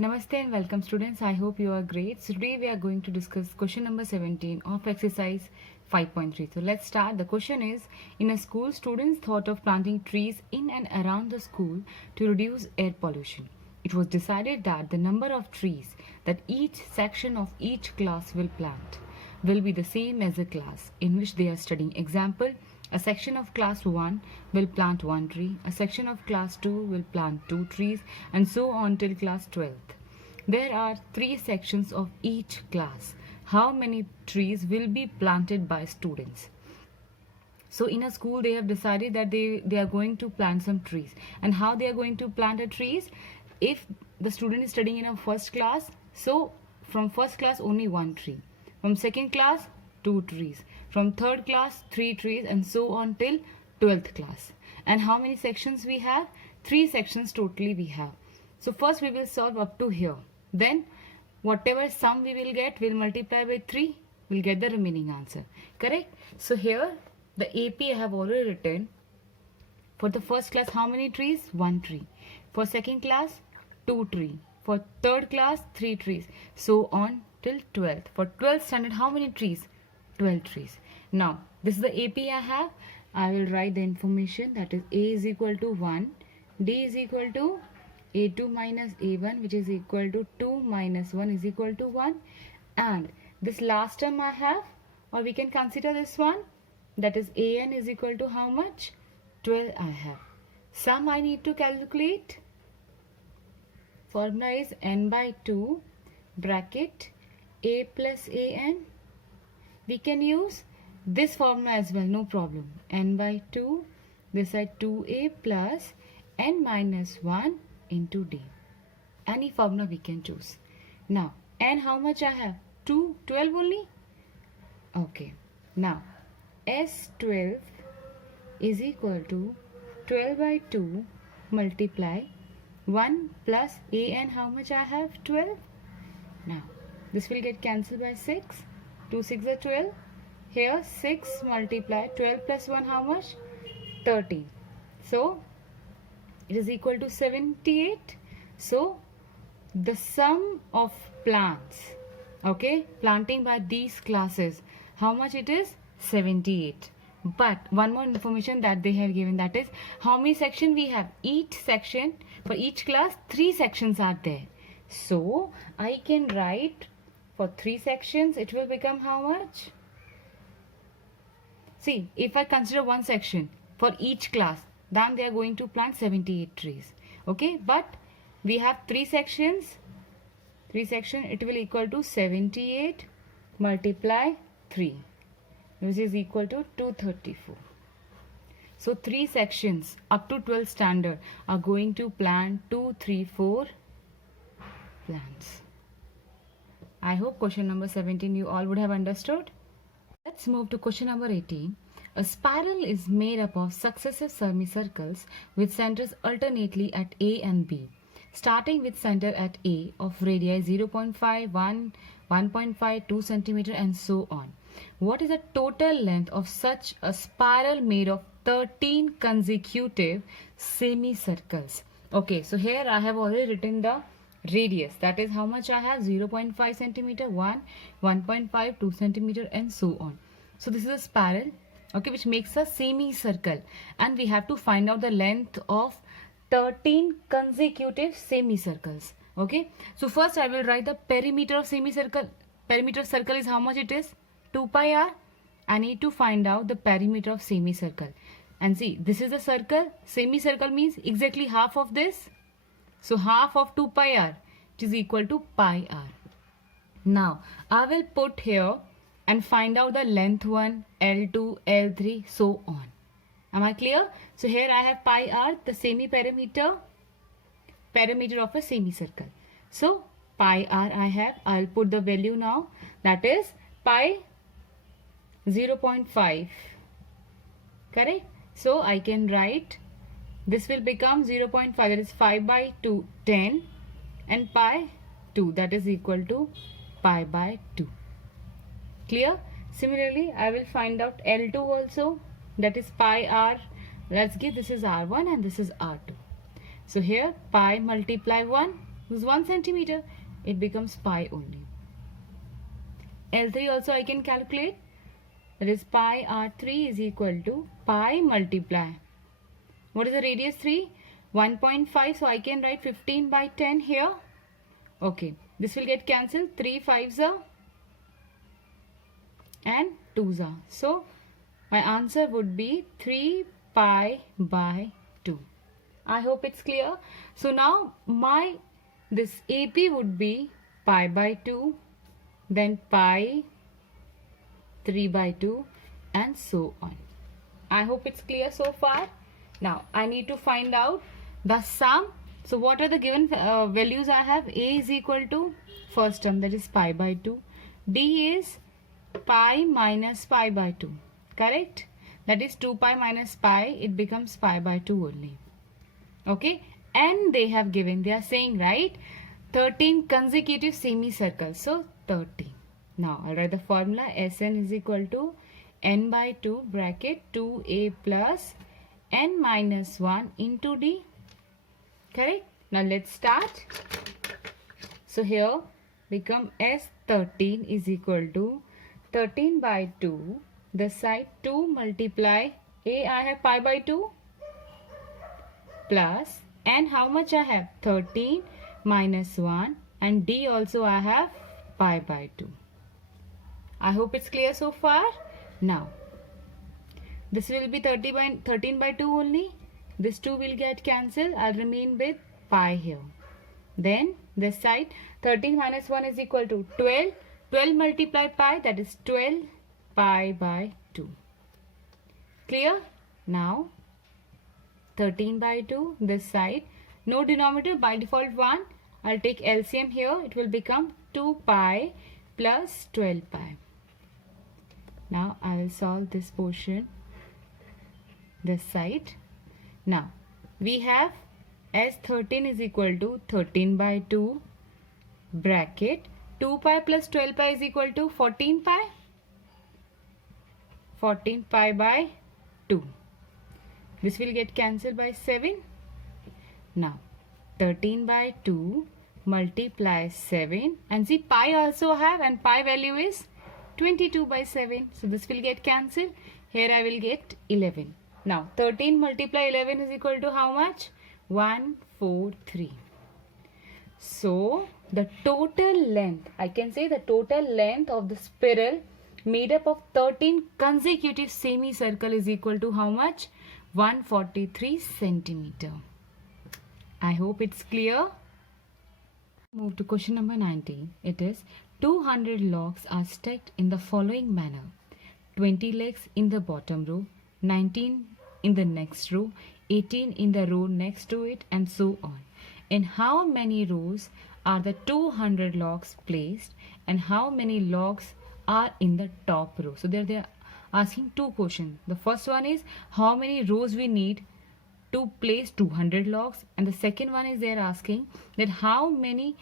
Namaste and welcome students. I hope you are great. So today we are going to discuss question number 17 of exercise 5.3. So let's start. The question is, in a school, students thought of planting trees in and around the school to reduce air pollution. It was decided that the number of trees that each section of each class will plant will be the same as the class in which they are studying. Example, a section of class 1 will plant 1 tree, a section of class 2 will plant 2 trees, and so on till class 12th. There are 3 sections of each class. How many trees will be planted by students? So in a school they have decided that they are going to plant some trees. And how they are going to plant the trees? If the student is studying in a first class, so from first class only 1 tree. From second class 2 trees. From third class 3 trees, and so on till 12th class. And how many sections we have? 3 sections totally we have. So first we will solve up to here. Then whatever sum we will get, we'll multiply by 3, we'll get the remaining answer. Correct? So here the AP I have already written. For the first class, how many trees? 1 tree. For second class, 2 trees. For third class, 3 trees. So on till 12th. For 12th standard, how many trees? 12 trees. Now, this is the AP I have. I will write the information, that is A is equal to 1, D is equal to A2 minus A1, which is equal to 2 minus 1 is equal to 1. And this last term I have, or we can consider this one, that is AN is equal to how much? 12 I have. Sum I need to calculate. Formula is N by 2 bracket A plus AN. We can use this formula as well, no problem. N by 2, this side 2A plus N minus 1 into D. Any formula we can choose. Now, N how much I have? 2, 12 only? Okay. Now, S12 is equal to 12 by 2 multiply 1 plus AN how much I have? 12. Now, this will get cancelled by 6. 2 6 are 12. Here 6 multiply 12 plus 1 how much? 13. So it is equal to 78. So the sum of plants, okay, planting by these classes, how much it is? 78. But one more information that they have given, that is how many sections we have. Each section, for each class 3 sections are there. So I can write for 3 sections, it will become how much? See, if I consider one section for each class, then they are going to plant 78 trees. Okay, but we have 3 sections. 3 sections, it will equal to 78 multiply 3, which is equal to 234. So 3 sections up to 12th standard are going to plant 2, 3, 4 plants. I hope question number 17 you all would have understood. Let's move to question number 18. A spiral is made up of successive semicircles with centers alternately at A and B, starting with center at A of radii 0.5, 1, 1.5, 2 cm and so on. What is the total length of such a spiral made of 13 consecutive semicircles? Okay, so here I have already written the radius, that is how much I have? 0.5 centimeter, 1, 1.5, 2 centimeter and so on. So this is a spiral, okay, which makes a semicircle, and we have to find out the length of 13 consecutive semicircles. Okay, so first I will write the perimeter of semicircle. Perimeter of circle is how much it is? 2 pi r. I need to find out the perimeter of semicircle. And see, this is a circle. Semicircle means exactly half of this. So half of 2 pi r, it is equal to pi r. Now I will put here and find out the length 1, L2, L3, so on. Am I clear? So here I have pi r, the perimeter of a semicircle. So pi r I have, I'll put the value now, that is pi 0.5. Correct? So I can write, this will become 0.5, that is 5 by 2, 10, and pi 2, that is equal to pi by 2. Clear? Similarly, I will find out L2 also, that is pi r. Let's give, this is R1 and this is R2. So here pi multiply 1, is 1 centimeter. It becomes pi only. L3 also I can calculate. That is pi r3 is equal to pi multiply. What is the radius 3? 1.5. So I can write 15 by 10 here. Okay. This will get cancelled. 3 5s are and 2s are. So my answer would be 3 pi by 2. I hope it's clear. So now this AP would be pi by 2, then pi 3 by 2 and so on. I hope it's clear so far. Now I need to find out the sum. So what are the given values I have? A is equal to first term, that is pi by 2. D is pi minus pi by 2. Correct? That is 2 pi minus pi. It becomes pi by 2 only. Okay? And they have given, they are saying, right, 13 consecutive semicircles. So 30. Now I'll write the formula. Sn is equal to n by 2 bracket 2a plus n minus 1 into d. Correct? Now let's start. So here become S13 is equal to 13 by 2. This side 2 multiply a, I have pi by 2 plus, and how much I have? 13 minus 1, and d also I have pi by 2. I hope it's clear so far. Now this will be 13 by 2 only. This 2 will get cancelled. I'll remain with pi here. Then this side 13 minus 1 is equal to 12. 12 multiply pi, that is 12 pi by 2. Clear? Now 13 by 2, this side, no denominator, by default 1. I'll take LCM here. It will become 2 pi plus 12 pi. Now I will solve this portion, this side. Now we have S13 is equal to 13 by 2 bracket 2 pi plus 12 pi is equal to 14 pi. 14 pi by 2. This will get cancelled by 7. Now 13 by 2 multiply 7, and see pi also have, and pi value is 22 by 7. So this will get cancelled. Here I will get 11. Now 13 multiply 11 is equal to how much? 143. So the total length, I can say the total length of the spiral made up of 13 consecutive semicircle is equal to how much? 143 centimeter. I hope it's clear. Move to question number 19. It is 200 logs are stacked in the following manner. 20 legs in the bottom row, 19 in the next row, 18 in the row next to it, and so on. In how many rows are the 200 logs placed, and how many logs are in the top row? So they are asking two questions. The first one is how many rows we need to place 200 logs, and the second one is they are asking that how many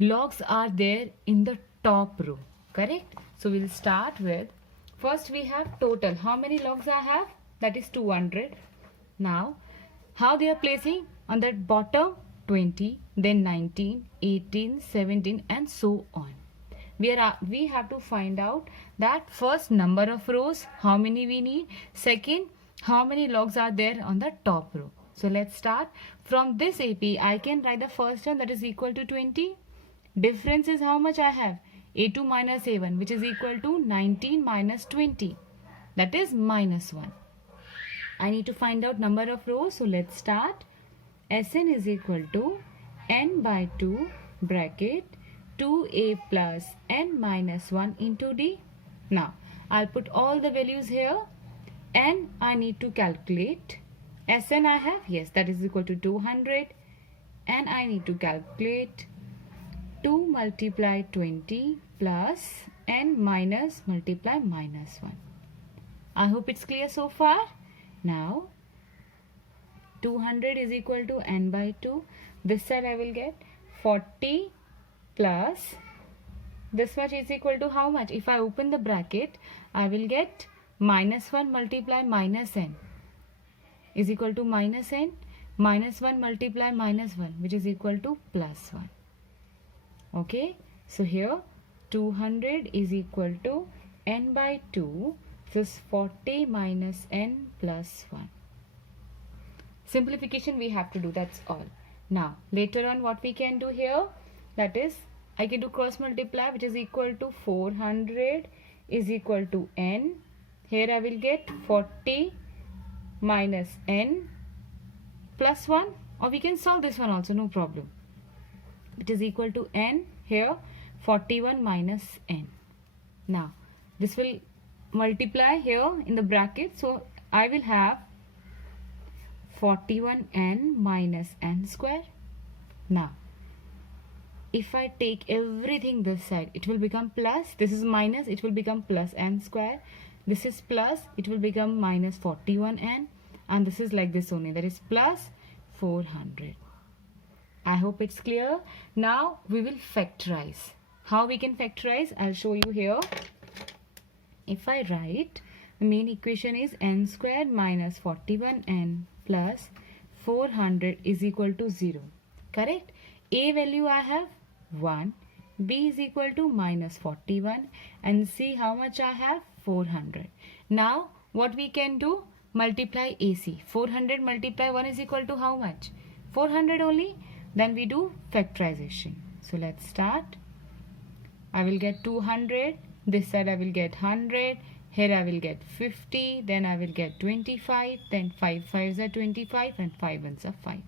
logs are there in the top row. Correct? So we'll start with, first we have total. How many logs I have? That is 200. Now how they are placing? On that bottom 20, then 19, 18, 17, and so on. We have to find out that first number of rows, how many we need. Second, how many logs are there on the top row. So let's start. From this AP, I can write the first one, that is equal to 20. Difference is how much I have? A2 minus A1, which is equal to 19 minus 20. That is minus 1. I need to find out number of rows. So let's start. Sn is equal to n by 2 bracket 2a plus n minus 1 into d. Now I'll put all the values here, and I need to calculate. Sn I have, yes, that is equal to 200, and I need to calculate 2 multiply 20 plus n minus multiply minus 1. I hope it's clear so far. Now 200 is equal to n by 2. This side I will get 40 plus this much is equal to how much? If I open the bracket, I will get minus 1 multiply minus n is equal to minus n, minus 1 multiply minus 1, which is equal to plus 1. Okay, so here 200 is equal to n by 2. This is 40 minus n plus 1. Simplification we have to do, that's all. Now later on what we can do here, that is I can do cross multiply, which is equal to 400 is equal to n. Here I will get 40 minus n plus 1, or we can solve this one also, no problem. It is equal to n, here 41 minus n. Now this will multiply here in the bracket, so I will have 41n minus n square. Now if I take everything this side, it will become plus. This is minus, it will become plus n square. This is plus, it will become minus 41n, and this is like this only, that is plus 400. I hope it's clear. Now we will factorize. How we can factorize? I'll show you here. If I write, the main equation is n squared minus 41n plus 400 is equal to 0. Correct? A value I have 1, B is equal to minus 41, and C how much I have? 400. Now what we can do? Multiply AC. 400 multiply 1 is equal to how much? 400 only. Then we do factorization. So let's start. I will get 200. This side I will get 100. Here I will get 50. Then I will get 25. Then 5 5s are 25 and 5 1s are 5.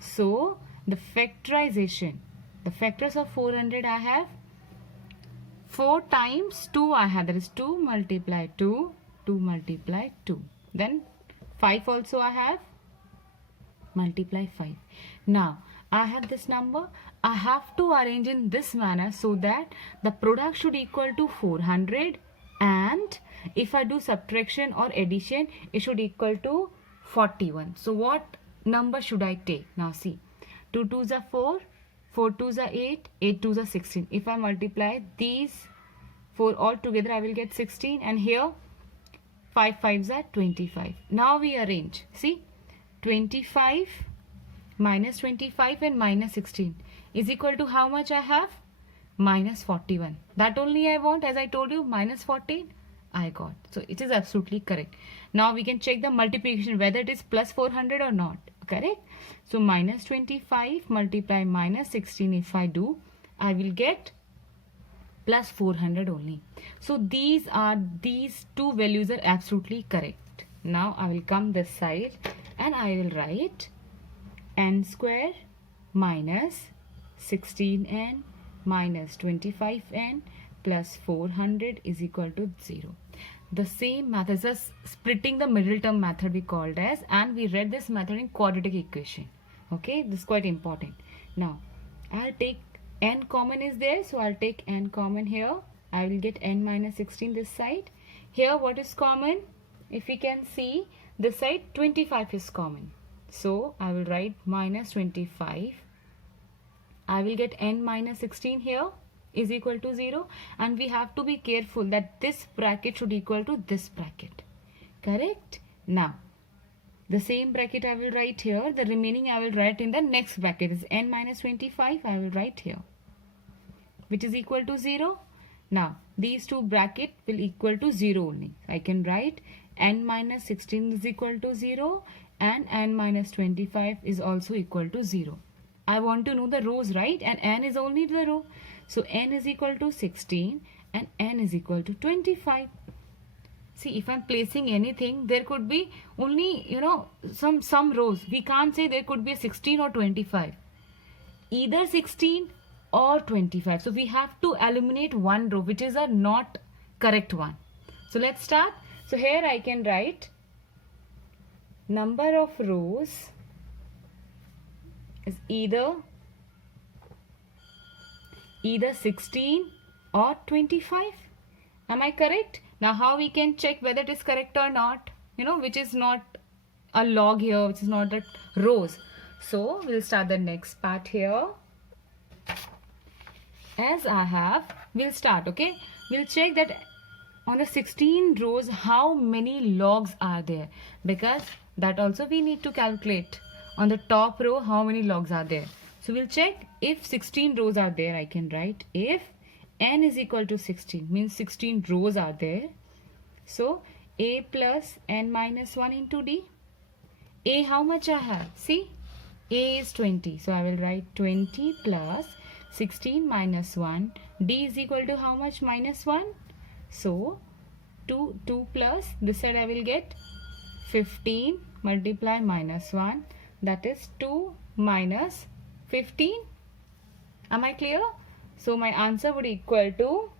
So the factorization, the factors of 400 I have 4 times 2 I have, that is 2 multiply 2, 2 multiply 2. Then 5 also I have, multiply 5. Now I have this number, I have to arrange in this manner so that the product should equal to 400, and if I do subtraction or addition, it should equal to 41. So what number should I take? Now see, 2 2s are 4, 4 2s are 8, 8 2s are 16. If I multiply these 4 all together, I will get 16, and here 5 5s are 25. Now we arrange. See, 25 minus 25 and minus 16 is equal to how much I have? Minus 41. That only I want, as I told you, minus 14 I got. So it is absolutely correct. Now we can check the multiplication whether it is plus 400 or not. Correct? So minus 25 multiply minus 16, if I do, I will get plus 400 only. So these two values are absolutely correct. Now I will come this side and I will write n square minus 16n minus 25n plus 400 is equal to 0. The same method is splitting the middle term method we called as, and we read this method in quadratic equation. Okay, this is quite important. Now I'll take n common is there, so I'll take n common here. I will get n minus 16 this side. Here what is common? If we can see, this side 25 is common. So I will write minus 25. I will get n minus 16 here is equal to 0, and we have to be careful that this bracket should equal to this bracket. Correct? Now the same bracket I will write here. The remaining I will write in the next bracket. Is n minus 25 I will write here, which is equal to 0. Now these two bracket will equal to 0 only. I can write n minus 16 is equal to 0 and n minus 25 is also equal to 0. I want to know the rows, right? And n is only the row. So n is equal to 16 and n is equal to 25. See, if I'm placing anything, there could be only, some rows. We can't say there could be a 16 or 25. Either 16 or 25. So we have to eliminate one row, which is a not correct one. So let's start. So here I can write number of rows is either 16 or 25. Am I correct? Now how we can check whether it is correct or not? Which is not a log here, which is not the rows. So we'll start the next part here. As I have, we'll start, okay? We'll check that on the 16 rows how many logs are there, because that also we need to calculate. On the top row how many logs are there. So we'll check if 16 rows are there. I can write if n is equal to 16, means 16 rows are there. So a plus n minus 1 into d. A, how much I have? See, a is 20. So I will write 20 plus 16 minus 1. D is equal to how much? Minus 1. So 2 plus, this side I will get 15 multiply minus 1. That is 2 minus 15. Am I clear? So my answer would equal to,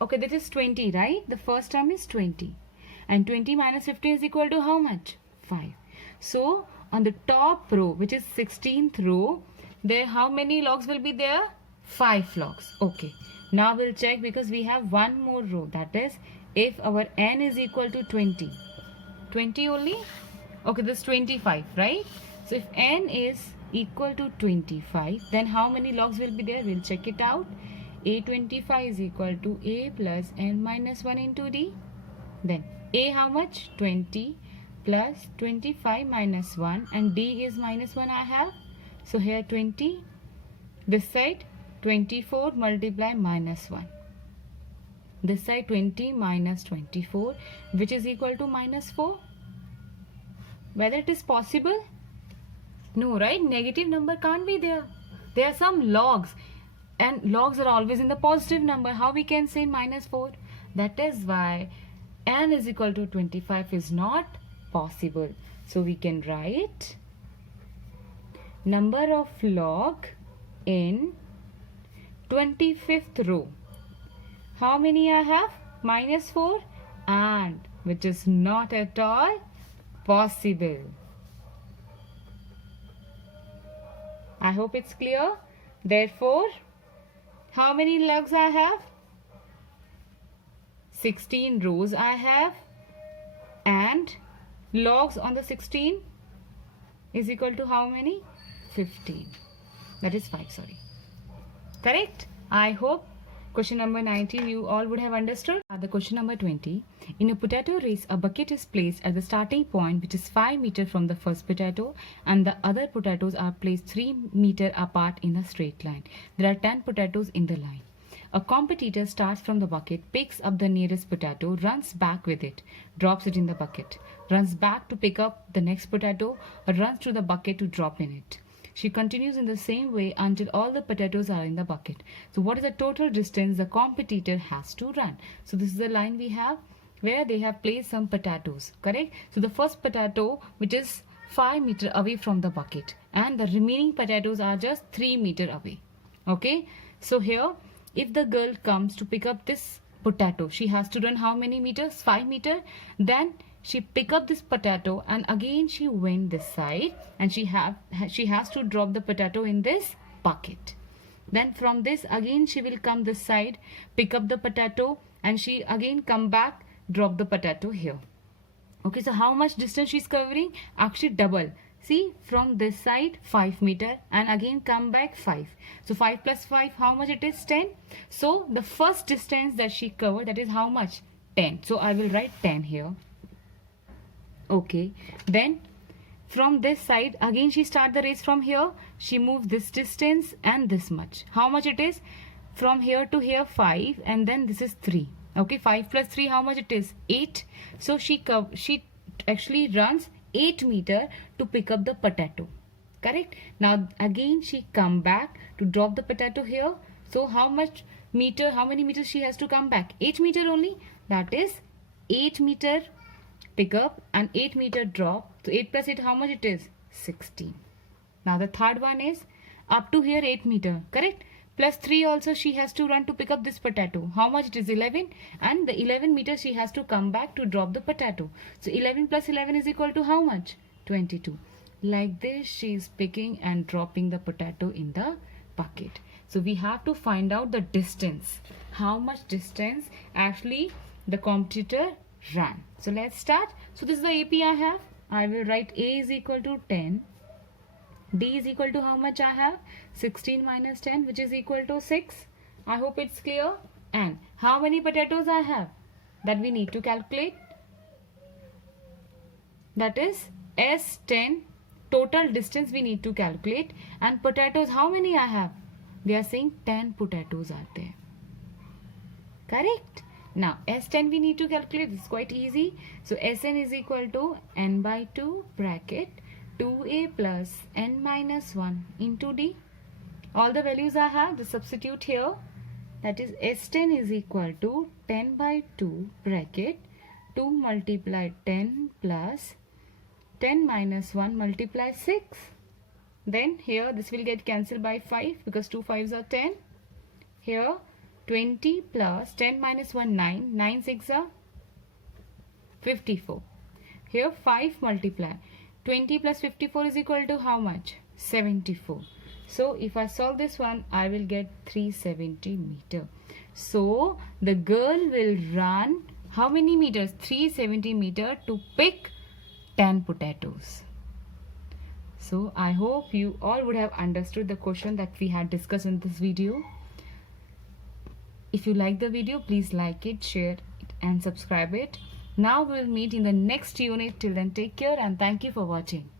okay, this is 20, right? The first term is 20. And 20 minus 15 is equal to how much? 5. So on the top row, which is 16th row, there how many logs will be there? 5 logs. Okay. Now we'll check because we have one more row. That is if our n is equal to 20. 20 only? Okay, this is 25, right? So if n is equal to 25, then how many logs will be there? We'll check it out. A25 is equal to a plus n minus 1 into d. Then a how much? 20 plus 25 minus 1, and d is minus 1 I have. So here 20, this side 24 multiply minus 1. This side 20 minus 24, which is equal to minus 4. Whether it is possible? No, right? Negative number can't be there. There are some logs, and logs are always in the positive number. How we can say minus 4? That is why n is equal to 25 is not possible. So we can write number of log in 25th row. How many I have? Minus 4, and which is not at all possible. I hope it's clear. Therefore, how many logs I have? 16 rows I have, and logs on the 16 is equal to how many? 15. That is 5, sorry. Correct? I hope question number 19 you all would have understood. The question number 20. In a potato race, a bucket is placed at the starting point, which is 5 meters from the first potato, and the other potatoes are placed 3 meters apart in a straight line. There are 10 potatoes in the line. A competitor starts from the bucket, picks up the nearest potato, runs back with it, drops it in the bucket, runs back to pick up the next potato, or runs to the bucket to drop in it. She continues in the same way until all the potatoes are in the bucket. So what is the total distance the competitor has to run? So this is the line we have where they have placed some potatoes, correct? So the first potato, which is 5 meters away from the bucket, and the remaining potatoes are just 3 meters away. Okay, so here if the girl comes to pick up this potato, she has to run how many meters? 5 meters. Then she pick up this potato, and again she went this side, and she has to drop the potato in this bucket. Then from this again she will come this side, pick up the potato, and she again come back, drop the potato here. Okay, so how much distance she's covering? Actually double. See, from this side 5 meters, and again come back 5. So 5 plus 5, how much it is? 10. So the first distance that she covered, that is how much? 10. So I will write 10 here. Okay, then from this side again she start the race from here. She moves this distance and this much. How much it is? From here to here 5, and then this is 3. Okay, 5 plus 3, how much it is? 8. So she actually runs 8 meters to pick up the potato, correct? Now again she come back to drop the potato here. So how many meters she has to come back? 8 meters only. That is 8 meters pick up and 8 meters drop. So 8 plus 8, how much it is? 16. Now the third one is up to here 8 meters, correct? Plus 3 also she has to run to pick up this potato. How much it is? 11. And the 11 meters she has to come back to drop the potato. So 11 plus 11 is equal to how much? 22. Like this she is picking and dropping the potato in the bucket. So we have to find out the distance. How much distance actually the competitor run. So let's start. So this is the AP I have. I will write A is equal to 10. D is equal to how much I have? 16 minus 10, which is equal to 6. I hope it's clear. And how many potatoes I have? That we need to calculate. That is S10 total distance we need to calculate. And potatoes, how many I have? They are saying 10 potatoes are there. Correct? Now S10 we need to calculate. This is quite easy. So Sn is equal to n by 2 bracket 2a plus n minus 1 into d. All the values I have, the substitute here. That is S10 is equal to 10 by 2 bracket 2 multiplied 10 plus 10 minus 1 multiply 6. Then here this will get cancelled by 5 because 2 5s are 10. Here 20 plus 10 minus 1 9. 9 6 are 54. Here 5 multiply. 20 plus 54 is equal to how much? 74. So if I solve this one, I will get 370 meter. So the girl will run how many meters? 370 meter to pick 10 potatoes. So I hope you all would have understood the question that we had discussed in this video. If you like the video, please like it, share it and subscribe it. Now we'll meet in the next unit. Till then, take care and thank you for watching.